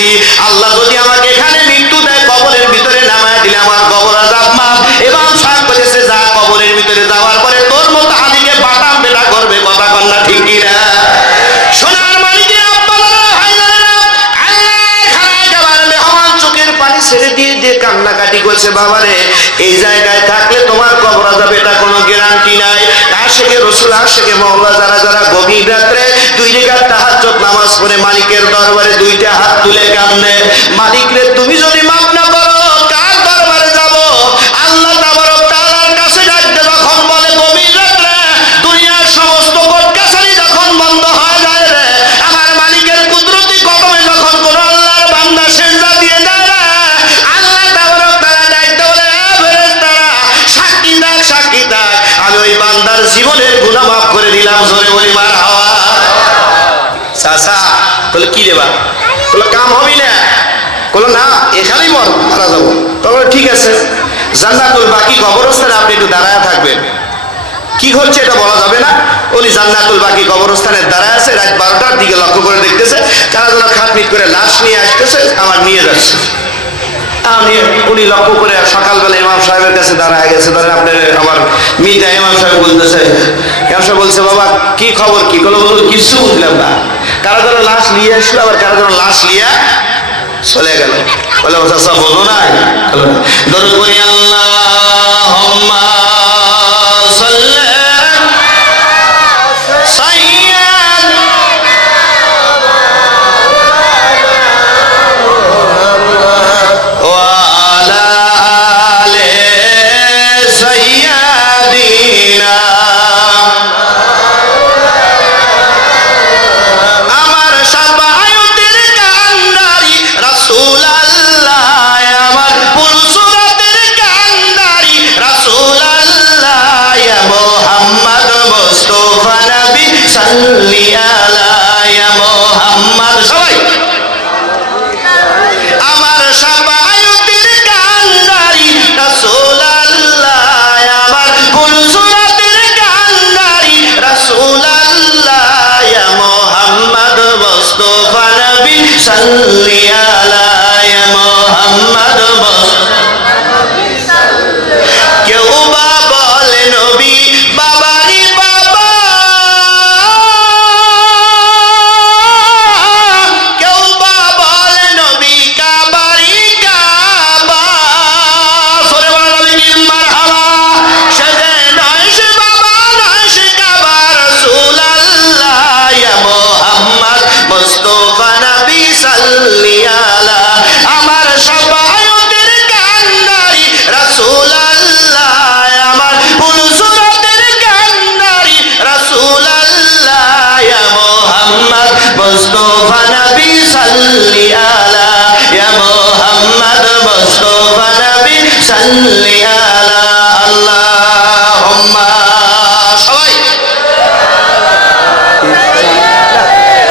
গেছি, আল্লাহ যদি আমাকে এখানে মৃত্যু দেয়, কবরের ভিতরে নামায় দিলে আমার কবর আযাব মাফ। ইমাম সাহেব বলেছে, যা কবরের ভিতরে যাওয়ার পরে তোর মতো আলীকে বাটাম বেটা করবে, কথা কন না ঠিক কি না? সোনার মানিকের আব্বারা ভাইজানেরা, আল্লাহ খানায় যাবার মেহমান চোখের পানি ছেড়ে দিয়ে দিয়ে কান্নাকাটি করছে, বাবারে এই জায়গায় থাকলে তোমার কবর আযাব, এটা কোনো গ্যারান্টি নাই। আশিকে রাসূল আশিকে মাওলা যারা যারা গভীর রাত্রে 2 রাকাত তাহাজ্জুদ নামাজ পড়ে মালিকের দরবারে 2টা হাত তুলে কান্দে, মালিক রে তুমি যদি মাফ না করো কার দরবারে যাব? আল্লাহ তাবারক তাআলার কাছে ডাকতে যখন বলে গভীর রাত্রে দুনিয়ার সমস্ত কোর্ট কাছারি যখন বন্ধ হয়ে যায় রে, আমার মালিকের কুদরতি কদমে যখন কোন আল্লাহর বান্দা সিজদা দিয়ে দেয় রে, আল্লাহ তাবারক তাআলা ডাকতে বলে, ফেরেশতারা সাক্ষী দাও, সাক্ষী দাও, আমি ওই বান্দার জীবনের গুনাহ মাফ করে দিলাম। জোরে বলি মারহাবা। চাচা বলে কি রে বা? বলে কাম হবি না? বলো না, এখানেই মারা যাবো। তখন ঠিক আছে, জান্নাতুল বাকি কবরস্থানে আপনি একটু দাঁড়ায় থাকবেন। কি হচ্ছে এটা বলা যাবে না। উনি জান্নাতুল বাকি কবরস্থানে দাঁড়ায় আছে, রাত 12টার দিকে লক্ষ্য করে দেখতেছে কারা যেন খাটমিট করে লাশ নিয়ে আসতেছে, আমার নিয়ে যাচ্ছে। উনি লক্ষ্য করে সকালবেলা ইমাম সাহেবের কাছে দাঁড়ায় গেছে, ধরেন আপনার আমার মিটা ইমাম সাহেব বলতেছে, ইমাম সাহেব বলছে, বাবা কি খবর? কি বলো? বলো কিছু বুঝলাম না। কারা যেন লাশ নিয়ে আসলো, আবার কারা যেন লাশ নিয়ে চলে গেল। বলে চাচা বলো না, দরুদ পড়ি আল্লাহুম্মা সাল্লি সাইয়্যিদ ওয়া আলা আলি সাইয়্যিদিনা। আমার শাফায়াতের কান্ডারি রাসূল আল্লাহ, আমার পুলসুরাতের কান্ডারি রাসূল আল্লাহ, ইয়া মুহাম্মদ মুস্তাফা নবী সাল্লি আলা ইয়া মুহাম্মদ। সবাই আমার শাফায়াতের কান্ডারি রাসূল আল্লাহ, আমার পুলসুরাতের কান্ডারি রাসূল আল্লাহ, ইয়া মুহাম্মদ মুস্তাফা নবী সাল্লি আলা ইয়া মুহাম্মদ মুস্তাফা। কেউ বা বলে নবী বাবারি বাবা, কেউ বা বলে নবী কাবারি কাবা। সরে বলা নবী কি মারহাবা। সে যে নয় সে বাবা, নয় সে কাবা, রাসূল আল্লাহ, ইয়া মুহাম্মদ মুস্তাফা নবী সাল্লি আলা। আমার শাফায়াতের কান্ডারি রাসূল আল্লাহ, আমার পুলসুরাতের কান্ডারি রাসূল আল্লাহ, ইয়া মুহাম্মদ মুস্তাফা নবী সাল্লি আলা, ইয়া মুহাম্মদ মুস্তাফা নবী সাল্লি আলা। আল্লাহুম্মা সবাই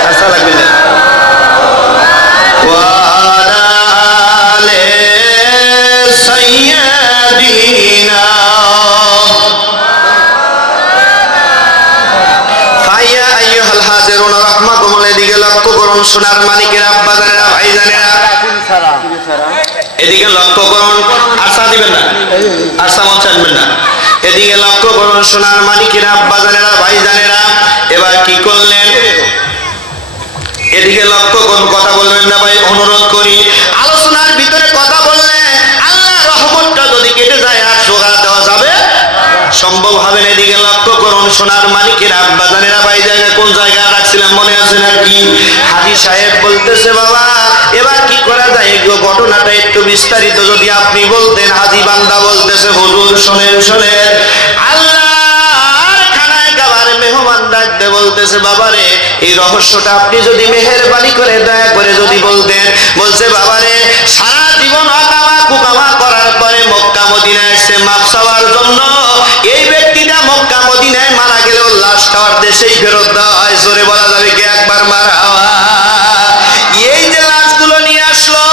আসা লাগবে না। ওয়া আলা আলি সাইয়্যিদিনা। ফাইয়া আইয়ুহাল হাজিরুন রাহমাকুমুল্লাহ, এদিকে লক্ষ্য করুন সোনার মানিকের আব্বাজানেরা ভাইজানেরা, এদিকে লক্ষ্য করুন। আশা দিবেন না, আশা মন চাইবেন না। এদিকে লক্ষ্য করুন সোনার মানিকের আব্বাজানেরা ভাইজানেরা, এবার কি করলেন? এদিকে লক্ষ্য করুন, কথা বলবেন না ভাই, অনুরোধ করি। আলোচনার ভিতরে কথা বললে আল্লাহর রহমতটা যদি কেটে যায় আর জোগাড় দেওয়া যাবে সম্ভব হবে না। এদিকে লক্ষ্য করুন সোনার মানিকের আব্বাজানেরা ভাইজানেরা, কোন জায়গায় রাখছিলাম মনে আছে নাকি? হাজী সাহেব বলতেছে, বাবা এবার কি করা যায়? এই ঘটনাটা একটু বিস্তারিত যদি আপনি বলতেন। হাজী বান্দা বলতেছে, হুজুর শোনেন শোনেন। আল্লাহর খানায় যাবার মেহমান ডাকতে বলতেছে, বাবারে এই রহস্যটা আপনি যদি মেহেরবানি করে দয়া করে যদি বলতেন। বলছে, বাবারে সারা জীবন অকামা কুকামা করার পরে মক্কা মদিনায় এসে মাপ চাওয়ার জন্য, এই ব্যক্তিটা মক্কা মদিনায় মারা গেলেও লাশটা আর দেশেই ফেরত দেওয়া হয়। জোরে বলা যাবে কি একবার মারহাবা। এই যে লাশগুলো নিয়ে আসলো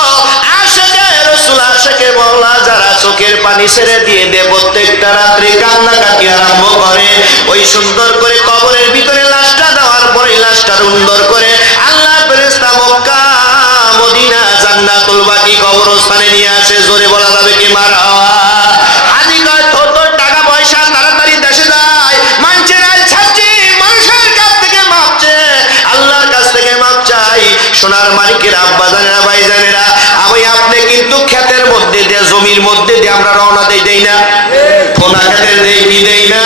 আশিকে রাসূল আশিকে মাওলা যারা চোখের পানি ছেড়ে দিয়ে প্রত্যেকটা রাত্রে কান্নাকাটি আরম্ভ করে, ওই সুন্দর করে কবরের ভিতরে লাশটা দেওয়ার পরে লাশটা সুন্দর করে আল্লাহ ফেরেশতা মক্কা মদিনা জান্নাতুল বাকি কবরস্থানে নিয়ে আসে। জোরে বলা যাবে কি মারহাবা? হাজি কয় তোর টাকা পয়সা তাড়াতাড়ি দেশে যায়, মানুষের আইল ছাড়ছি, মানুষের কাছ থেকে মাপ চেয়ে আল্লাহর কাছ থেকে মাপ চাই। সোনার মালিকের আব্বা জানেরা, ভাই জানেরা, আমি আপনি কিন্তু ক্ষেতের মধ্যে দিয়ে, জমির মধ্যে দিয়ে আমরা রওনা দেই না? কোনা ক্ষেতের দেই কি দেই না?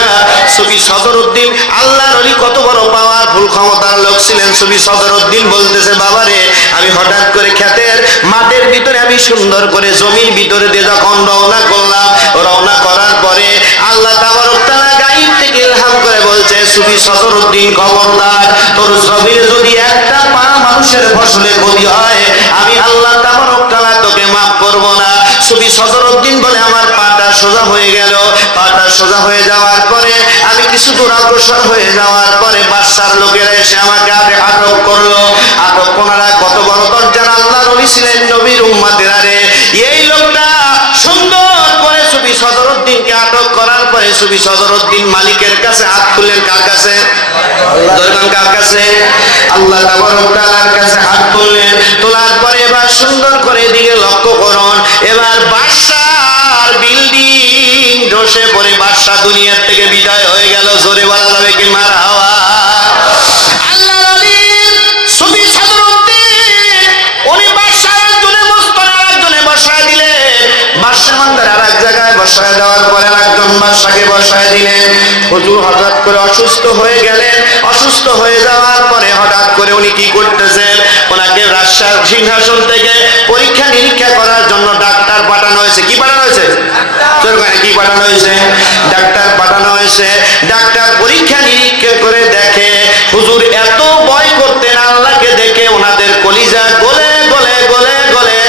সুফি সদরউদ্দিন আল্লাহর ওলি কত বড় পাওয়ারফুল ক্ষমতার লোক ছিলেন। সুফি সদরউদ্দিন বলতেছে, বাবারে আমি হঠাৎ করে ক্ষেতের মাঠের ভিতরে আমি সুন্দর করে জমির ভিতরে দিয়ে যখন রওনা করলাম, রওনা করার পরে আল্লাহ তাবারক তাআলা গায়ব থেকে ইলহাম করে বলছে, সুফি সদরউদ্দিন খবরদার, তোর জমির যদি একটা পা মানুষের ফসলে ক্ষতি হয়, আমি আল্লাহ তাবারক তাআলা তোকে মাফ করব না। সুফি সদরউদ্দিন বলে, আমার পাটা সোজা হয়ে গেল। পাটা সোজা হয়ে যাওয়ার পরে আমি কিছু দূর অগ্রসর হয়ে যাওয়ার পরে বাদশার লোকেরা এসে আমাকে আটক করলো। আটক কোনারা কত বড় দরজার আল্লাহর ওলি ছিলেন, নবীর উম্মতেরা রে। এই লোকটা সুন্দর করে সুফি সদরউদ্দিনকে আটক করার পরে সুফি সদরউদ্দিন মালিকের কাছে হাত তুললেন। কার কাছে? দরকার কার কাছে? আল্লাহ তাবারক তাআলার কাছে হাত তুললেন। তোলার পরে এবার সুন্দর করে এদিকে লক্ষ্য করুন, এবার বাদশার বিল্ডিং ধসে পড়ে বাদশা দুনিয়ার থেকে বিদায় হয়ে গেল। জোরে বলা যাবে কি মারহাবা? আল্লাহর ওলি সুফি সদরউদ্দিন উনি বাদশার একজনের মস্তকে আরেকজনে বসায় দিলেন। বাদশা মান্দার আরেক জায়গায় বসায় দেওয়ার পরে আরেকজন বাদশাকে বসায় দিলেন। হুজুর হঠাৎ করে অসুস্থ হয়ে গেলেন। অসুস্থ হয়ে যাওয়ার পরে হঠাৎ করে উনি কি করতেছেন, ওনাকে রাজশাহী সিংহাসন থেকে পরীক্ষা নিরীক্ষা করার জন্য ডাক্তার পাঠানো হয়েছে। কি পাঠানো হয়েছে? কি পাঠানো হয়েছে? ডাক্তার পাঠানো হয়েছে। ডাক্তার পরীক্ষা নিরীক্ষা করে দেখে হুজুর এত ভয় করতেন আল্লাহকে দেখে, ওনাদের কলিজা গলে গলে গলে গলে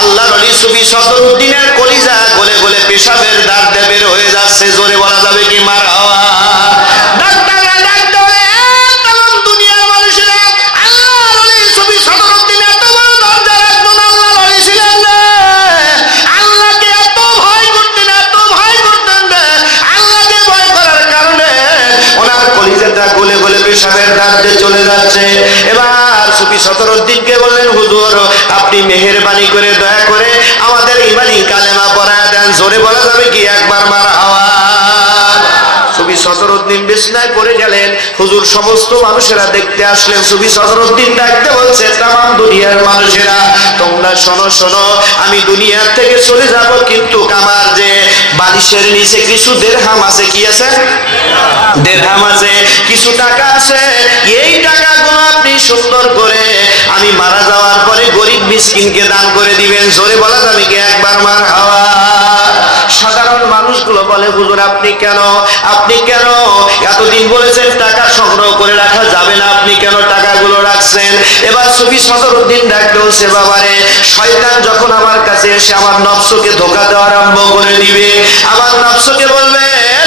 আল্লাহর ওলি সুফি সদরউদ্দিনের কলিজা গলে গলে পেশাবের দাঁত বের হয়ে যাচ্ছে। জোরে বলা যাবে কি মারহাবা? ডাক্তাররা ডাকতে বলে, তখন দুনিয়ার মানুষেরা আল্লাহর ওলি সুফি সদরউদ্দিন এত বড় দরজার একজন আল্লাহর ওলি ছিলেন রে, আল্লাহকে এত ভয় করতেন, এত ভয় করতেন রে, আল্লাহকে ভয় করার কারণে ওনার কলিজাটা গলে গলে পেশাবের দাঁত দিয়ে চলে যাচ্ছে। এবার সুফি সদরউদ্দিনকে বললেন, হুজুর আপনি মেহেরবানি করে দয়া করে আমাদের ইমানি কালেমা পড়ায় দেন। জোরে বলা যাবে কি একবার মারহাবা? সুফি সদরউদ্দিন বিছনায় পড়ে গেলেন। হুজুর সমস্ত মানুষেরা দেখতে আসলেন। সুফি সদরউদ্দিন ডাকতে বলছে, তামাম দুনিয়ার মানুষেরা তোমরা শোনো শোনো, আমি দুনিয়ার থেকে চলে যাব, কিন্তু আমার যে বালিশের নিচে কিছু দেরহাম আছে। কি আছে? দেরহাম আছে, কিছু টাকা আছে। এই টাকাগুলো আপনি সুন্দর করে আমি মারা যাওয়ার পরে গরিব মিসকিনকে দান করে দিবেন। জোরে বলা যাবে কি একবার মারহাবা? সাধারণ মানুষগুলো বলে, হুজুর আপনি কেন এতদিন বলেছেন টাকা সংগ্রহ করে রাখা যাবে না, আপনি কেন টাকাগুলো রাখছেন? এবার সুফি সদরউদ্দিন ডাকতে বলছে, বাবারে শয়তান যখন আমার কাছে এসে আমার নফসকে ধোঁকা দেওয়া আরম্ভ করে দিবে, আমার নফসকে বলবে,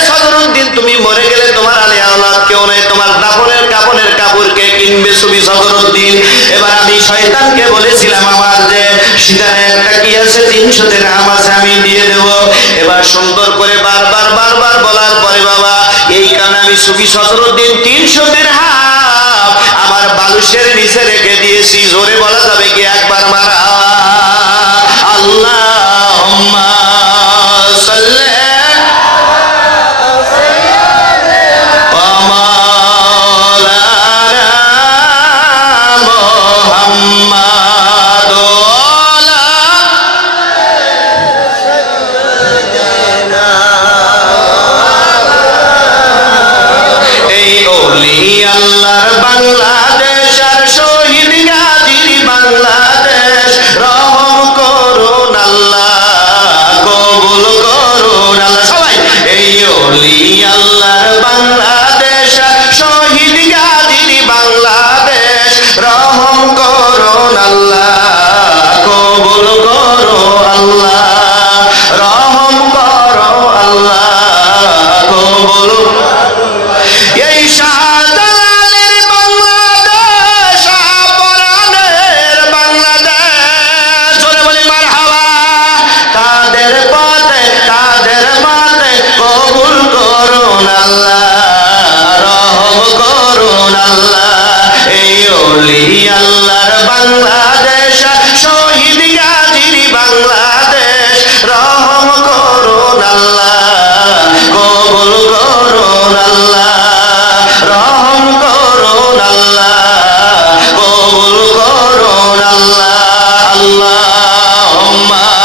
সদরউদ্দিন তুমি মরে গেলে তোমার আলে আওলাদ কেউ নেই, তোমার দাফনের কাফনের কাপড় কে কিনবে? সুফি সদরউদ্দিন এবার আমি শয়তানকে বলেছিলাম আমার যে সিদানে একটা কি আছে 300 দিরহাম আছে, আমি দিয়ে দেব। এবার সুন্দর করে বারবার বারবার বলার পরে বাবা এই কারণে আমি সুফি সদরউদ্দিন 300 দিরহাম আমার বালুশের নিচে রেখে দিয়েছি। জোরে বলা যাবে কি একবার মারহাবা? আল্লাহুম্মা সাল্লি আল্লাহর বাংলাদেশ শহীদ মোহাম্মদ